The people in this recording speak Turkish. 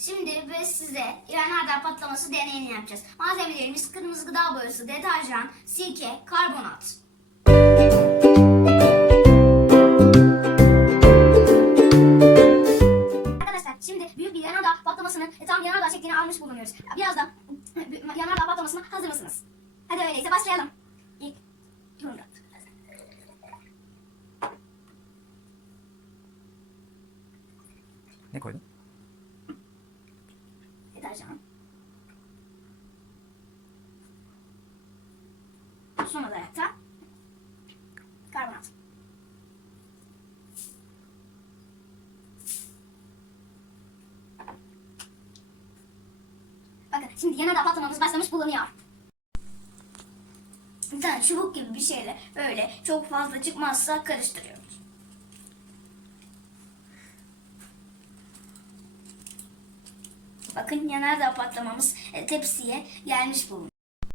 Şimdi biz size yanardağ patlaması deneyini yapacağız. Malzemelerimiz kırmızı gıda boyası, deterjan, sirke, karbonat. Arkadaşlar şimdi büyük bir yanardağ patlamasının e, tam yanardağ şeklini almış bulunuyoruz. Birazdan e, yanardağ patlamasına hazır mısınız? Hadi öyleyse başlayalım. İlk yumruk. Ne koydun? Deterjan. Son olarak da karbonat. Bakın şimdi yanardağ patlamamız başlamış bulunuyor. Bir tane çubuk gibi bir şeyle böyle çok fazla çıkmazsa karıştırıyoruz. Bakın yanardağ patlamamız e, tepsiye gelmiş bulunuyor.